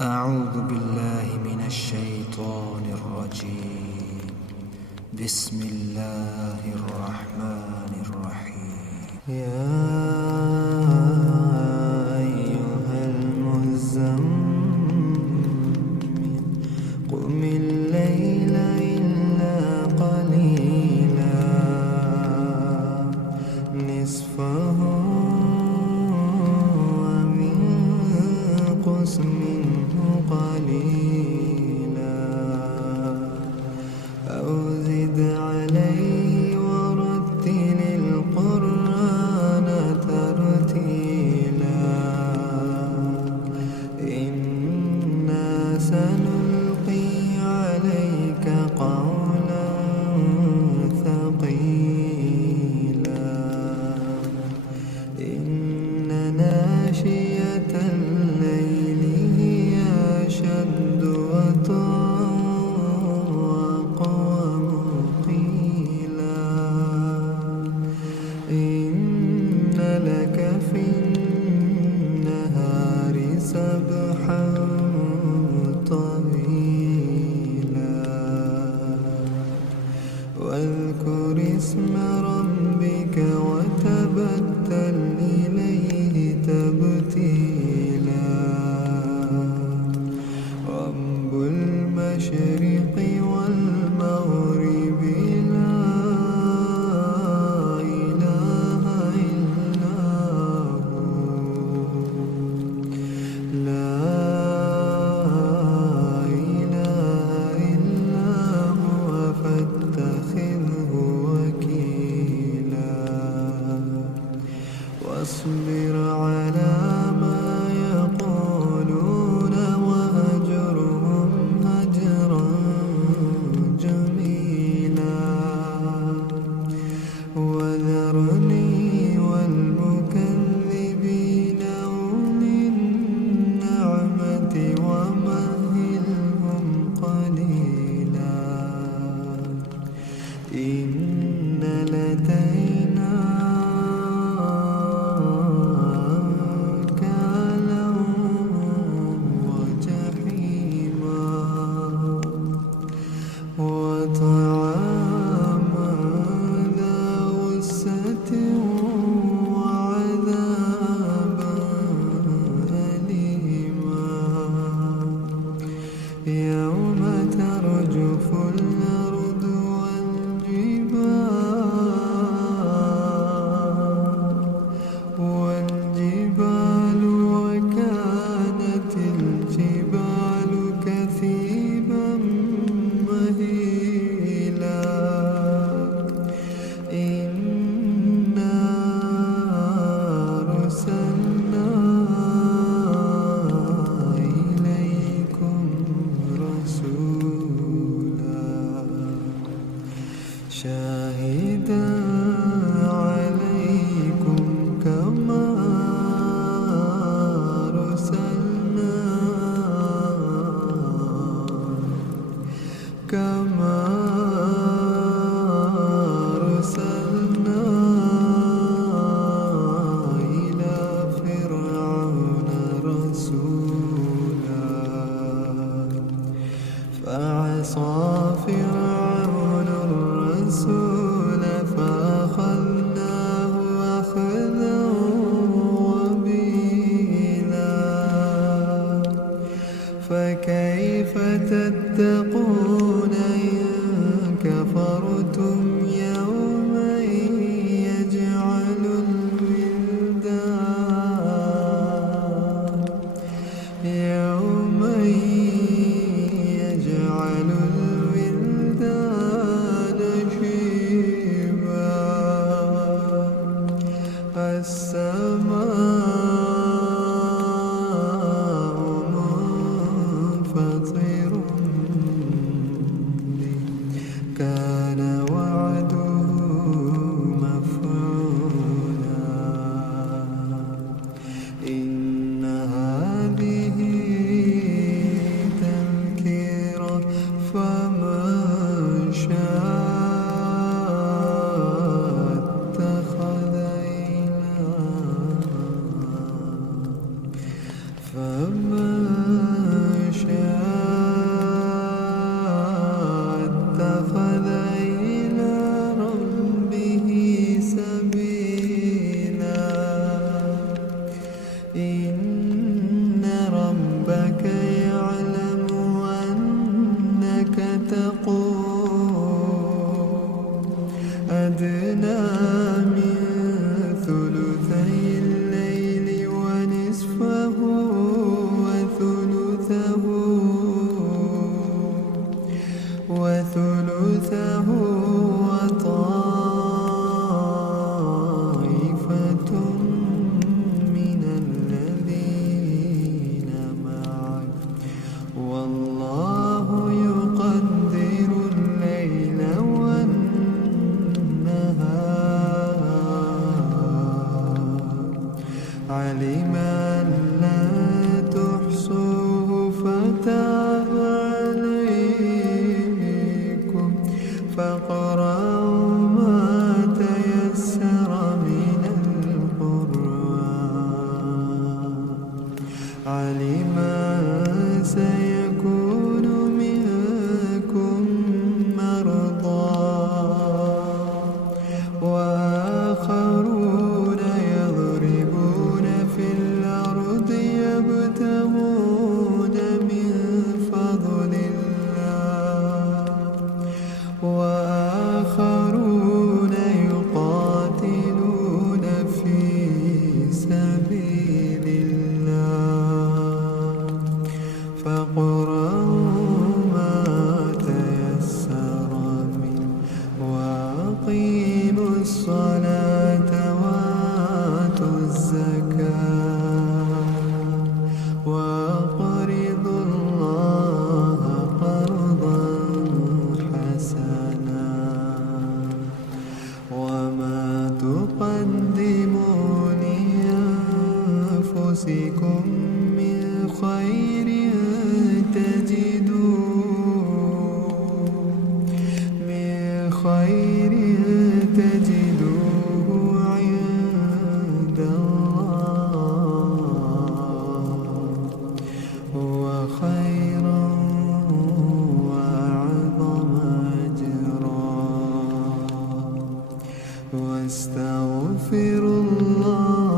أعوذ بالله من الشيطان الرجيم. بسم الله الرحمن الرحيم. يا أيها المزمل قم الليل إلا قليلا نصفه وانقص منه قليلا أو زد عليه ورتل القرآن ترتيلا إنا سنلقي عليك قولا ثقيلا إن ناشئة الليل هي أشد وطئا وأقوم قيلا إن لك في النهار سبحا طويلا واذكر اسم ربك وتبتل إليه تبتيلا رب المشرق والمغرب لا إله إلا هو لا إله إلا هو فاتخذه وكيلا واصبر على ما يقولون وهجرهم هجرا جميلا وذرني والمكذبين أولي النعمة ومهلهم قليلا إن لدينا أنكالا وجحيما وطعاما ذا غصة وعذابا أليما يوم ترجف الأرض والجبال وكانت الجبال كثيبا مهيلا إنا أرسلنا إليكم رسولا شاهدا عليكم كما أرسلنا إلى فرعون رسولا فعصى فرعون الرسول فأخذناه أخذا وبيلا فكيف تتقون إن كفرتم يوما يجعل الولدان شيبا السماء منفطر به كان وعده مفعولا إن هذه تذكرة فمن والله يقدر الليل والنهار علم أن لا تحصوه فتاب عليكم فاقرأوا ما تيسر من القرآن علم سيكون منكم مرضى وآخرون يضربون في الأرض يبتغون من فضل الله وآخرون يقاتلون في سبيل الله فاقرأوا ما تيسر منه وأقيموا الصلاة وآتوا الزكاة وأقرضوا الله قرضا حسنا وما تقدموا لأنفسكم من خير تجدوه عند الله هو خيرا وأعظم أجرا واستغفروا الله